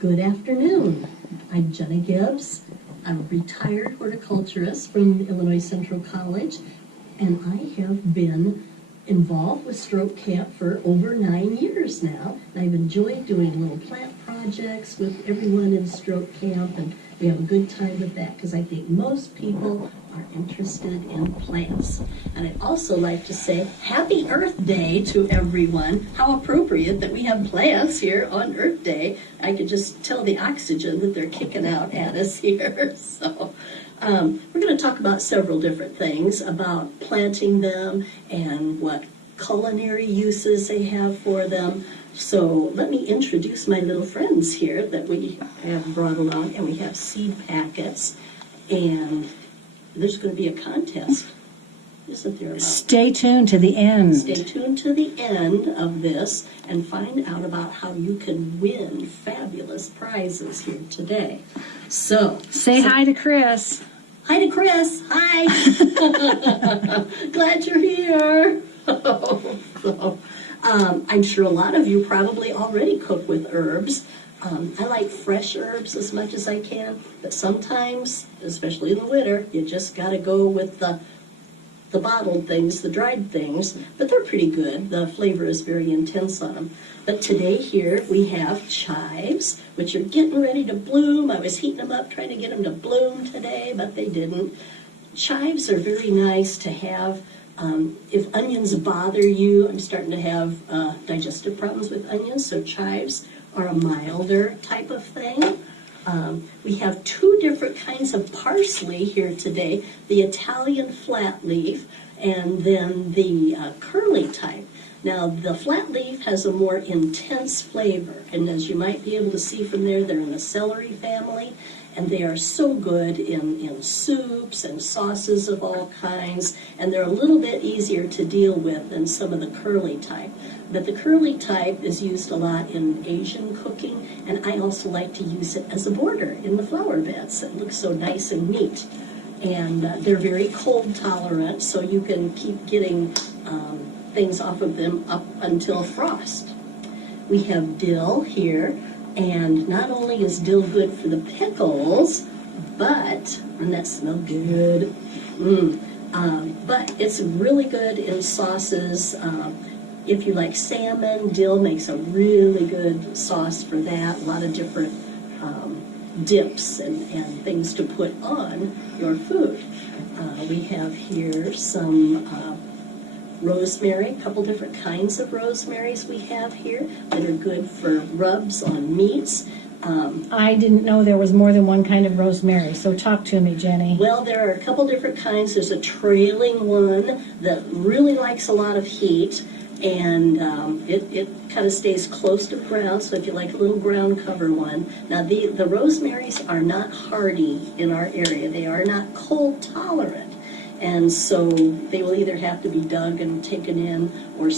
Good afternoon. I'm Jenny Gibbs. I'm a retired horticulturist from Illinois Central College, and I have been involved with Stroke Camp for over 9 years now. I've enjoyed doing little plant projects with everyone in Stroke Camp, and we have a good time with that because I think most people are interested in plants. And I'd also like to say Happy Earth Day to everyone. How appropriate that we have plants here on Earth Day. I could just tell the oxygen that they're kicking out at us here. So we're going to talk about several different things about planting them and what culinary uses they have for them. So let me introduce my little friends here that we have brought along, and we have seed packets, and there's going to be a contest, isn't there? Stay tuned to the end. Stay tuned to the end of this and find out about how you can win fabulous prizes here today. So Say hi to Chris. Hi to Chris. Hi. Glad you're here. So, I'm sure a lot of you probably already cook with herbs. I like fresh herbs as much as I can, but sometimes, especially in the winter, you just got to go with the bottled things, the dried things, but they're pretty good. The flavor is very intense on them. But today here we have chives, which are getting ready to bloom. I was heating them up, trying to get them to bloom today, but they didn't. Chives are very nice to have. If onions bother you, I'm starting to have digestive problems with onions, so chives are a milder type of thing. We have two different kinds of parsley here today, the Italian flat leaf and then the curly type. Now, the flat leaf has a more intense flavor, and as you might be able to see from there, they're in the celery family, and they are so good in soups and sauces of all kinds, and they're a little bit easier to deal with than some of the curly type. But the curly type is used a lot in Asian cooking, and I also like to use it as a border in the flower beds. It looks so nice and neat. And they're very cold tolerant, so you can keep getting things off of them up until frost. We have dill here, and not only is dill good for the pickles, but, and that smells good, but it's really good in sauces. If you like salmon, dill makes a really good sauce for that. A lot of different dips and things to put on your food. We have here some rosemary, a couple different kinds of rosemaries we have here that are good for rubs on meats. I didn't know there was more than one kind of rosemary, so talk to me, Jenny. Well, there are a couple different kinds. There's a trailing one that really likes a lot of heat, and it kind of stays close to ground, so if you like a little ground cover one. Now, the rosemaries are not hardy in our area. They are not cold tolerant. And so they will either have to be dug and taken in or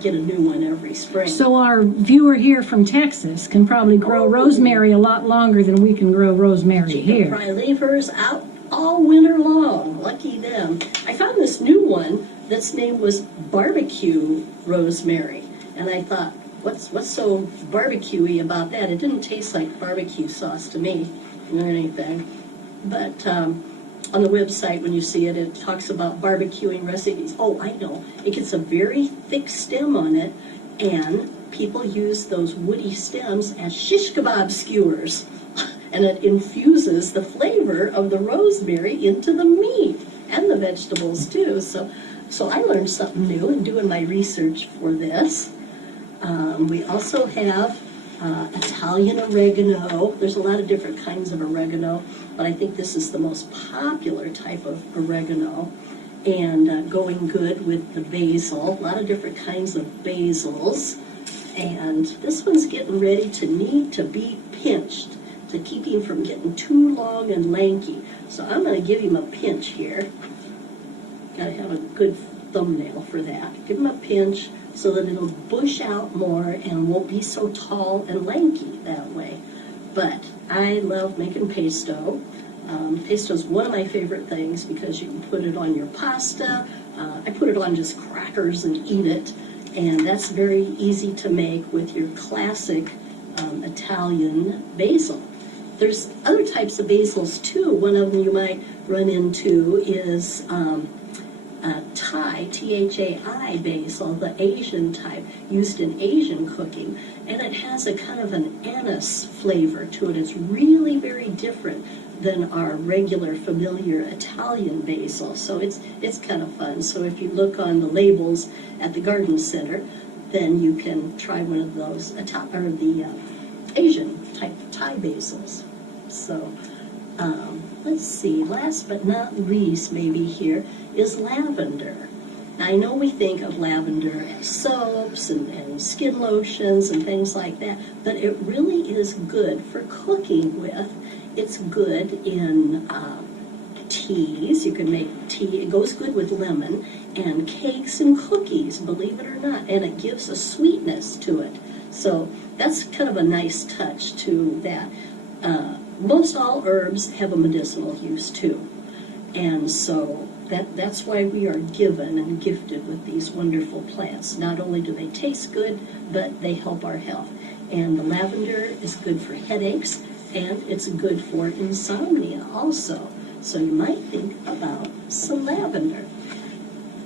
get a new one every spring. So our viewer here from Texas can probably grow rosemary a lot longer than we can grow rosemary She here. can probably leave hers out all winter long. Lucky them. I found this new one that's name was barbecue rosemary. And I thought, what's so barbecue-y about that? It didn't taste like barbecue sauce to me or anything. But on the website, when you see it, it talks about barbecuing recipes. Oh, I know. It gets a very thick stem on it, and people use those woody stems as shish kebab skewers. And it infuses the flavor of the rosemary into the meat and the vegetables, too. So I learned something new in doing my research for this. We also have Italian oregano. There's a lot of different kinds of oregano, but I think this is the most popular type of oregano, and going good with the basil. A lot of different kinds of basils, and this one's getting ready to need to be pinched to keep him from getting too long and lanky. So I'm going to give him a pinch here. Got to have a good thumbnail for that. Give him a pinch so that it'll bush out more and won't be so tall and lanky that way. But I love making pesto. Pesto is one of my favorite things because you can put it on your pasta. I put it on just crackers and eat it, and that's very easy to make with your classic Italian basil. There's other types of basils too. One of them you might run into is Thai, Thai basil, the Asian type, used in Asian cooking. And it has a kind of an anise flavor to it. It's really very different than our regular familiar Italian basil. So it's kind of fun. So if you look on the labels at the garden center, then you can try one of those, or the Asian type Thai basils. So let's see, last but not least maybe here is lavender. Now I know we think of lavender as soaps and skin lotions and things like that, but it really is good for cooking with. It's good in teas. You can make tea. It goes good with lemon and cakes and cookies, believe it or not, and it gives a sweetness to it. So that's kind of a nice touch to that. Most all herbs have a medicinal use too, and so that's why we are given and gifted with these wonderful plants. Not only do they taste good, but they help our health. And the lavender is good for headaches, and it's good for insomnia also. So you might think about some lavender.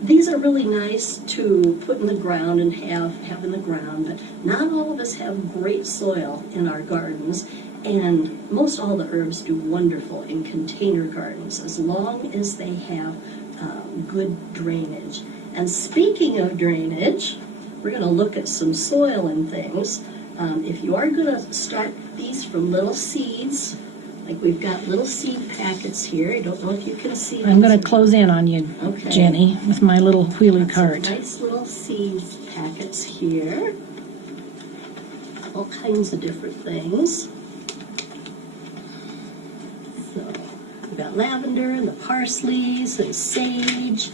These are really nice to put in the ground and have in the ground, but not all of us have great soil in our gardens, and most all the herbs do wonderful in container gardens as long as they have good drainage. And speaking of drainage, we're going to look at some soil and things. If you are going to start these from little seeds, like we've got little seed packets here. I don't know if you can see them. I'm going to close in on you, Okay. Jenny, with my little wheelie cart. Nice little seed packets here. All kinds of different things. So we've got lavender and the parsleys and sage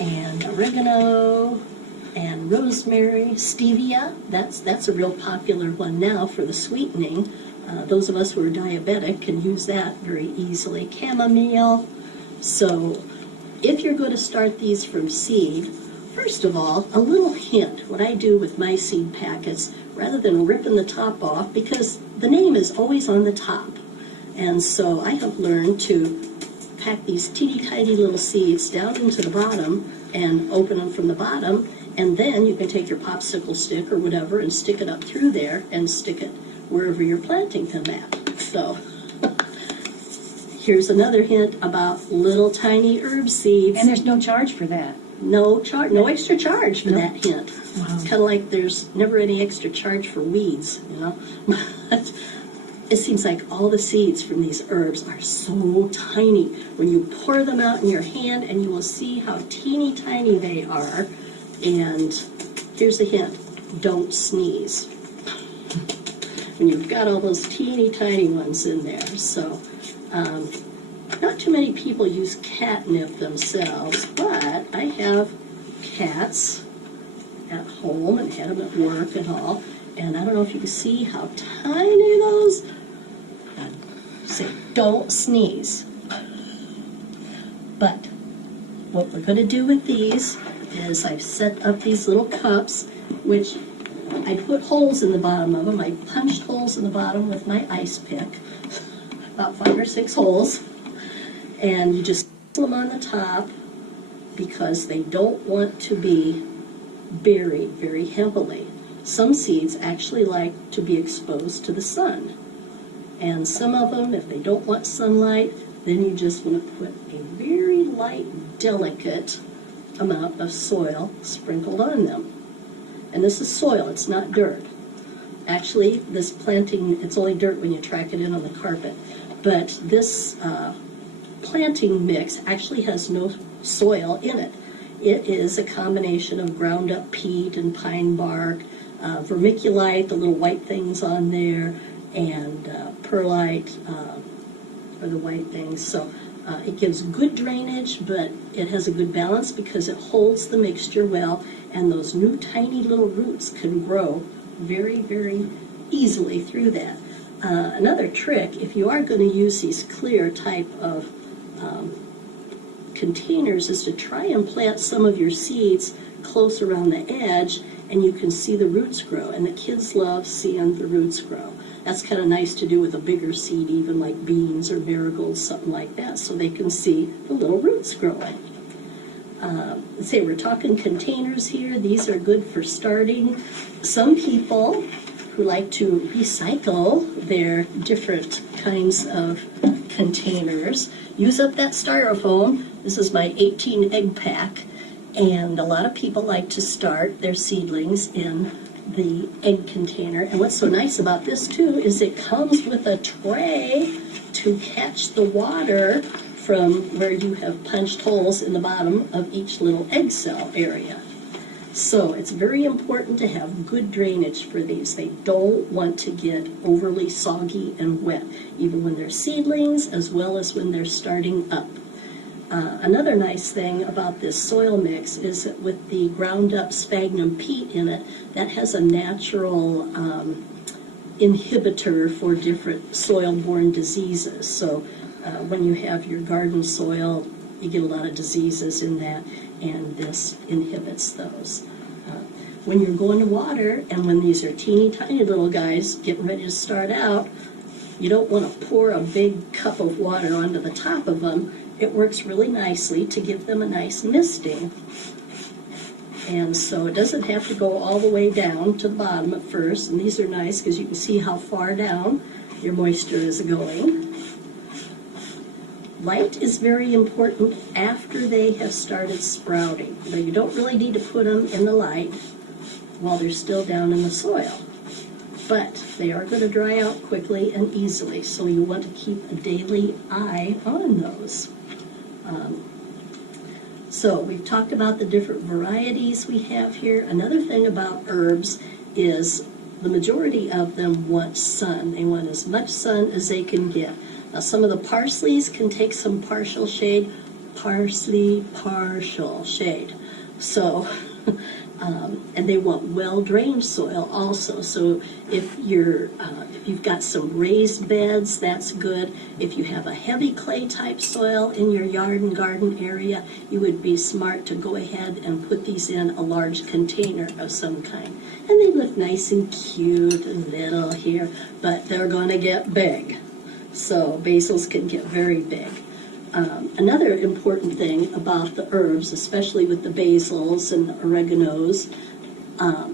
and oregano and rosemary, stevia. That's a real popular one now for the sweetening. Those of us who are diabetic can use that very easily. Chamomile. So if you're going to start these from seed, first of all, a little hint. What I do with my seed packets, rather than ripping the top off, because the name is always on the top. And so I have learned to pack these teeny tiny little seeds down into the bottom and open them from the bottom. And then you can take your popsicle stick or whatever and stick it up through there and stick it wherever you're planting them at. So here's another hint about little tiny herb seeds. And there's no charge for that. No extra charge for No. that hint. Wow. It's kind of like there's never any extra charge for weeds, you know. But it seems like all the seeds from these herbs are so tiny. When you pour them out in your hand, and you will see how teeny tiny they are. And here's a hint: don't sneeze when you've got all those teeny tiny ones in there. So not too many people use catnip themselves, but I have cats at home and had them at work and all, and I don't know if you can see how tiny those. Say, don't sneeze. But what we're going to do with these is I've set up these little cups, which I put holes in the bottom of them. I punched holes in the bottom with my ice pick, about 5 or 6 holes, and you just put them on the top because they don't want to be buried very heavily. Some seeds actually like to be exposed to the sun, and some of them, if they don't want sunlight, then you just want to put a very light, delicate amount of soil sprinkled on them. And this is soil, it's not dirt. Actually, this planting, it's only dirt when you track it in on the carpet. But this planting mix actually has no soil in it. It is a combination of ground up peat and pine bark, vermiculite, the little white things on there, and perlite, or the white things. So it gives good drainage, but it has a good balance because it holds the mixture well, and those new tiny little roots can grow very, very easily through that. Another trick, if you are going to use these clear type of containers, is to try and plant some of your seeds close around the edge and you can see the roots grow, and the kids love seeing the roots grow. That's kind of nice to do with a bigger seed, even like beans or marigolds, something like that, so they can see the little roots growing. Let's say we're talking containers here. These are good for starting. Some people who like to recycle their different kinds of containers use up that styrofoam. This is my 18 egg pack, and a lot of people like to start their seedlings in the egg container. And what's so nice about this too is it comes with a tray to catch the water from where you have punched holes in the bottom of each little egg cell area. So it's very important to have good drainage for these. They don't want to get overly soggy and wet, even when they're seedlings as well as when they're starting up. Another nice thing about this soil mix is that with the ground up sphagnum peat in it, that has a natural inhibitor for different soil-borne diseases. So when you have your garden soil, you get a lot of diseases in that, and this inhibits those. When you're going to water, and when these are teeny tiny little guys getting ready to start out, you don't want to pour a big cup of water onto the top of them. It works really nicely to give them a nice misting. And so it doesn't have to go all the way down to the bottom at first. And these are nice because you can see how far down your moisture is going. Light is very important after they have started sprouting. Now, you don't really need to put them in the light while they're still down in the soil. But they are going to dry out quickly and easily, so you want to keep a daily eye on those. So we've talked about the different varieties we have here. Another thing about herbs is the majority of them want sun. They want as much sun as they can get. Now, some of the parsleys can take some partial shade. Parsley, partial shade. So, and they want well-drained soil also. So if you've got some raised beds, that's good. If you have a heavy clay type soil in your yard and garden area, you would be smart to go ahead and put these in a large container of some kind. And they look nice and cute and little here, but they're going to get big. So basils can get very big. Another important thing about the herbs, especially with the basils and the oreganos,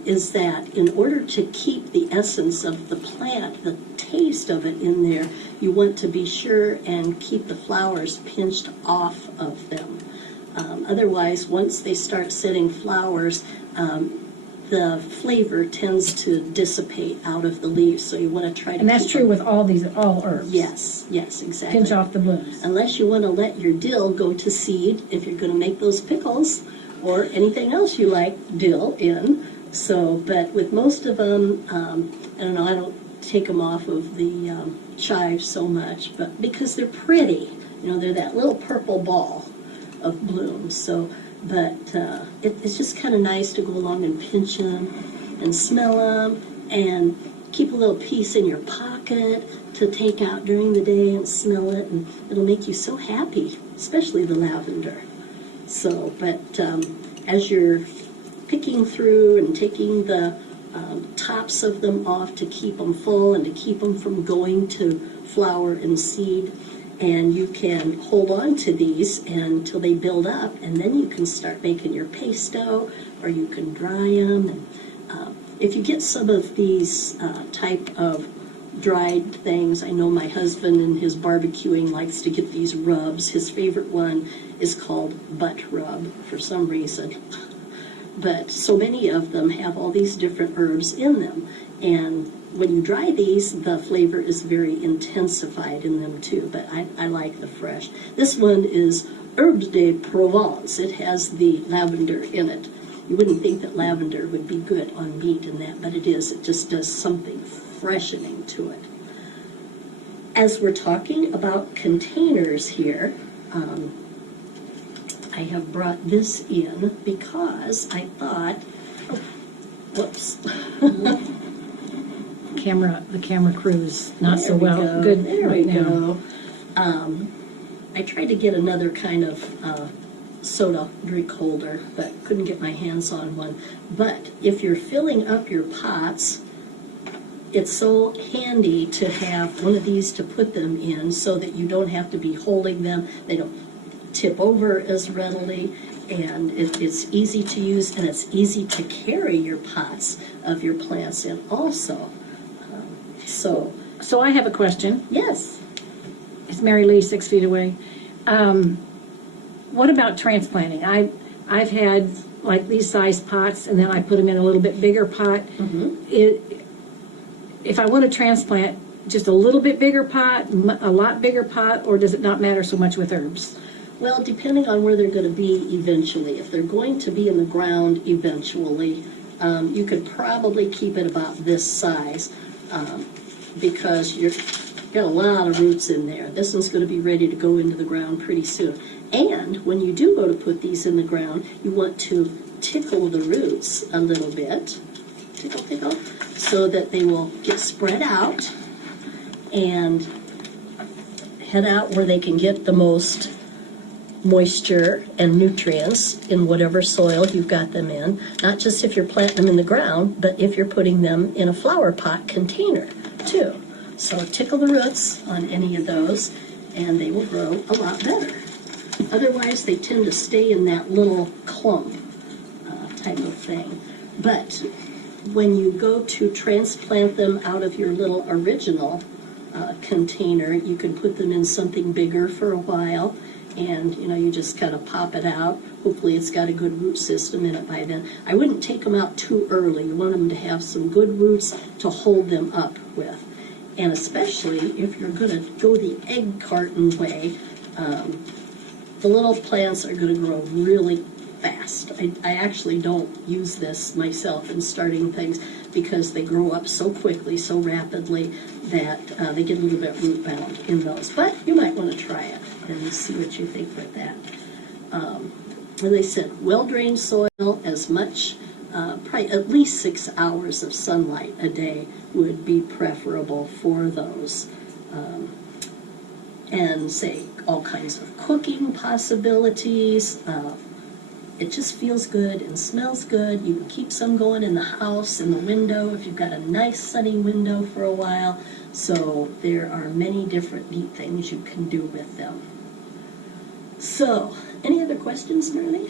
is that in order to keep the essence of the plant, the taste of it in there, you want to be sure and keep the flowers pinched off of them. Otherwise, once they start setting flowers, the flavor tends to dissipate out of the leaves, so you want to try to And that's keep true them. with all herbs. Yes, exactly. Pinch off the blooms. Unless you want to let your dill go to seed if you're going to make those pickles or anything else you like dill in. So, but with most of them, I don't know, I don't take them off of the chives so much, but because they're pretty, they're that little purple ball of blooms. So, but it's just kind of nice to go along and pinch them and smell them and keep a little piece in your pocket to take out during the day and smell it, and it'll make you so happy, especially the lavender. So, but as you're picking through and taking the tops of them off to keep them full and to keep them from going to flower and seed, and you can hold on to these until they build up, and then you can start making your pesto, or you can dry them. And if you get some of these type of dried things, I know my husband in his barbecuing likes to get these rubs. His favorite one is called butt rub for some reason. But so many of them have all these different herbs in them, and when you dry these, the flavor is very intensified in them too, but I like the fresh. This one is Herbes de Provence. It has the lavender in it. You wouldn't think that lavender would be good on meat and that, but it is. It just does something freshening to it. As we're talking about containers here, I have brought this in because I thought, whoops. The camera crew's not so There we well go. good There right we now. go. I tried to get another kind of soda drink holder, but couldn't get my hands on one. But if you're filling up your pots, it's so handy to have one of these to put them in so that you don't have to be holding them. They don't tip over as readily, and it's easy to use, and it's easy to carry your pots of your plants in also. So I have a question. yes. It's Mary Lee, 6 feet away. What about transplanting? I've had like these size pots, and then I put them in a little bit bigger pot. If I want to transplant, just a little bit bigger pot, a lot bigger pot, or does it not matter so much with herbs? Well, depending on where they're going to be eventually. If they're going to be in the ground eventually, you could probably keep it about this size because you've got a lot of roots in there. This one's going to be ready to go into the ground pretty soon. And when you do go to put these in the ground, you want to tickle the roots a little bit. Tickle, tickle. So that they will get spread out and head out where they can get the most moisture and nutrients in whatever soil you've got them in. Not just if you're planting them in the ground, but if you're putting them in a flower pot container too. So tickle the roots on any of those and they will grow a lot better. Otherwise they tend to stay in that little clump type of thing. But when you go to transplant them out of your little original container, you can put them in something bigger for a while, and you just kind of pop it out. Hopefully it's got a good root system in it by then. I wouldn't take them out too early. You want them to have some good roots to hold them up with. And especially if you're going to go the egg carton way, the little plants are going to grow really fast. I actually don't use this myself in starting things because they grow up so quickly, so rapidly that they get a little bit root bound in those. But you might want to try it and see what you think with that. And they said well-drained soil, as much, probably at least 6 hours of sunlight a day would be preferable for those. And say all kinds of cooking possibilities. It just feels good and smells good. You can keep some going in the house, in the window, if you've got a nice sunny window for a while. So there are many different neat things you can do with them. So, any other questions, Marley?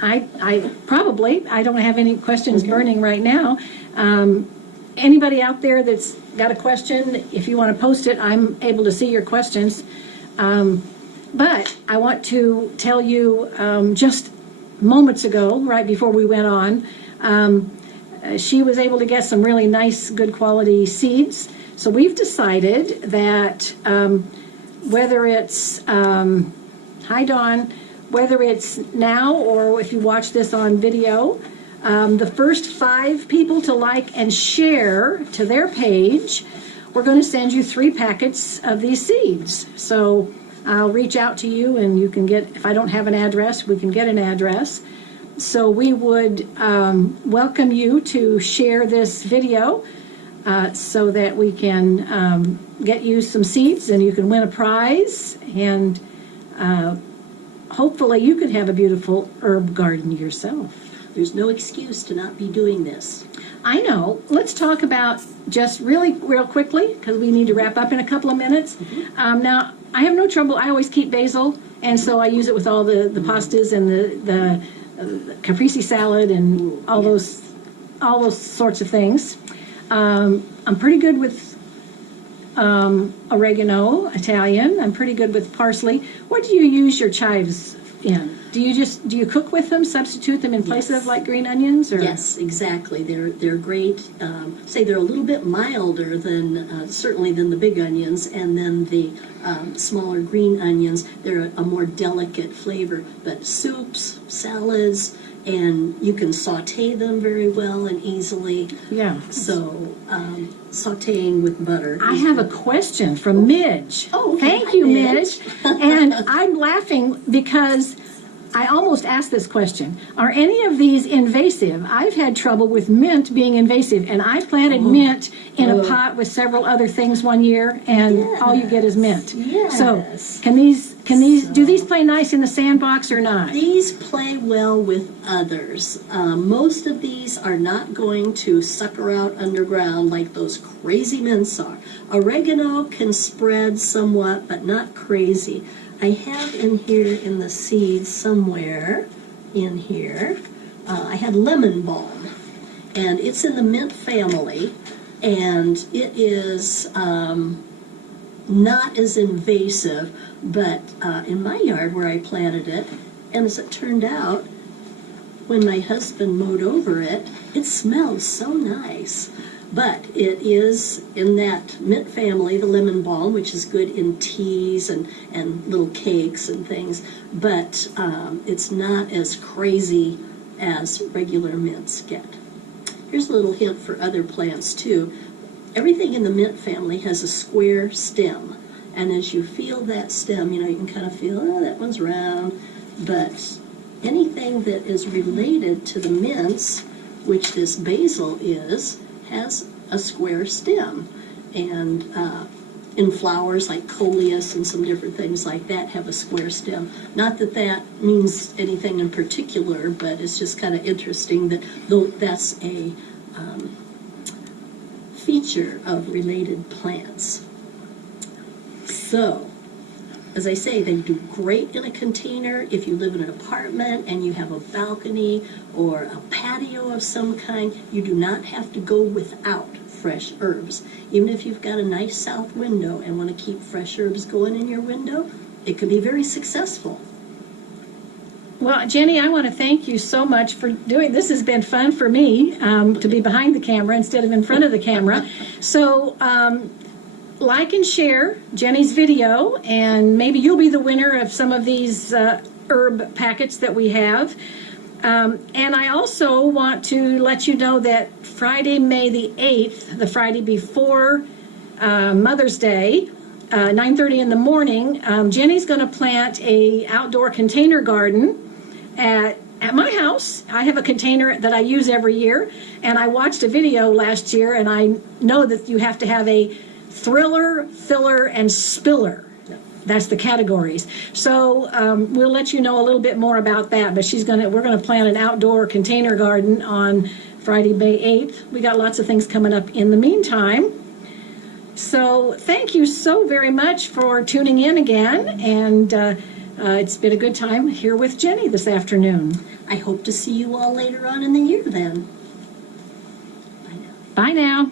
I don't have any questions burning right now. Anybody out there that's got a question, if you want to post it, I'm able to see your questions. But I want to tell you just moments ago, right before we went on, she was able to get some really nice, good quality seeds. So we've decided that whether it's, hi Dawn, whether it's now or if you watch this on video, the first 5 people to like and share to their page, we're going to send you 3 packets of these seeds. So I'll reach out to you and you can get, if I don't have an address, we can get an address. So we would welcome you to share this video so that we can get you some seeds and you can win a prize, and hopefully you can have a beautiful herb garden yourself. There's no excuse to not be doing this. I know. Let's talk about just real quickly, because we need to wrap up in a couple of minutes. Now, I have no trouble. I always keep basil, and so I use it with all the pastas and the caprese salad and all those sorts of things. I'm pretty good with oregano, Italian. I'm pretty good with parsley. What do you use your chives in? Do you cook with them, substitute them in place of like green onions? Or? Yes, exactly. They're great. Say they're a little bit milder than certainly than the big onions, and then the smaller green onions. They're a more delicate flavor. But soups, salads, and you can saute them very well and easily. Yeah. So sauteing with butter. I have a question from Midge. Oh, thank hi, you, Midge. Midge. And I'm laughing because I almost asked this question. Are any of these invasive? I've had trouble with mint being invasive, and I planted mint in a pot with several other things one year, and all you get is mint. Yes. So do these plants play nice in the sandbox or not? These play well with others. Most of these are not going to sucker out underground like those crazy mints are. Oregano can spread somewhat, but not crazy. I have in here in the seeds somewhere in here, I had lemon balm, and it's in the mint family, and it is not as invasive, but in my yard where I planted it, and as it turned out, when my husband mowed over it, it smelled so nice. But it is in that mint family, the lemon balm, which is good in teas and little cakes and things, but it's not as crazy as regular mints get. Here's a little hint for other plants too. Everything in the mint family has a square stem, and as you feel that stem, you can kind of feel, oh, that one's round, but anything that is related to the mints, which this basil is, has a square stem, and in flowers like coleus and some different things like that have a square stem. Not that that means anything in particular, but it's just kind of interesting that that's a feature of related plants. So, as I say, they do great in a container. If you live in an apartment and you have a balcony or a patio of some kind, you do not have to go without fresh herbs. Even if you've got a nice south window and want to keep fresh herbs going in your window, it can be very successful. Well, Genny, I want to thank you so much for doing this. Has been fun for me to be behind the camera instead of in front of the camera. So, like and share Genny's video, and maybe you'll be the winner of some of these herb packets that we have. And I also want to let you know that Friday, May the 8th, the Friday before Mother's Day, 9:30 in the morning, Genny's going to plant a outdoor container garden at my house. I have a container that I use every year, and I watched a video last year, and I know that you have to have a thriller, filler, and spiller. That's the categories. So we'll let you know a little bit more about that, but we're gonna plant an outdoor container garden on Friday, May 8th. We got lots of things coming up in the meantime. So thank you so very much for tuning in again, and it's been a good time here with Genny this afternoon. I hope to see you all later on in the year then. Bye now. Bye now.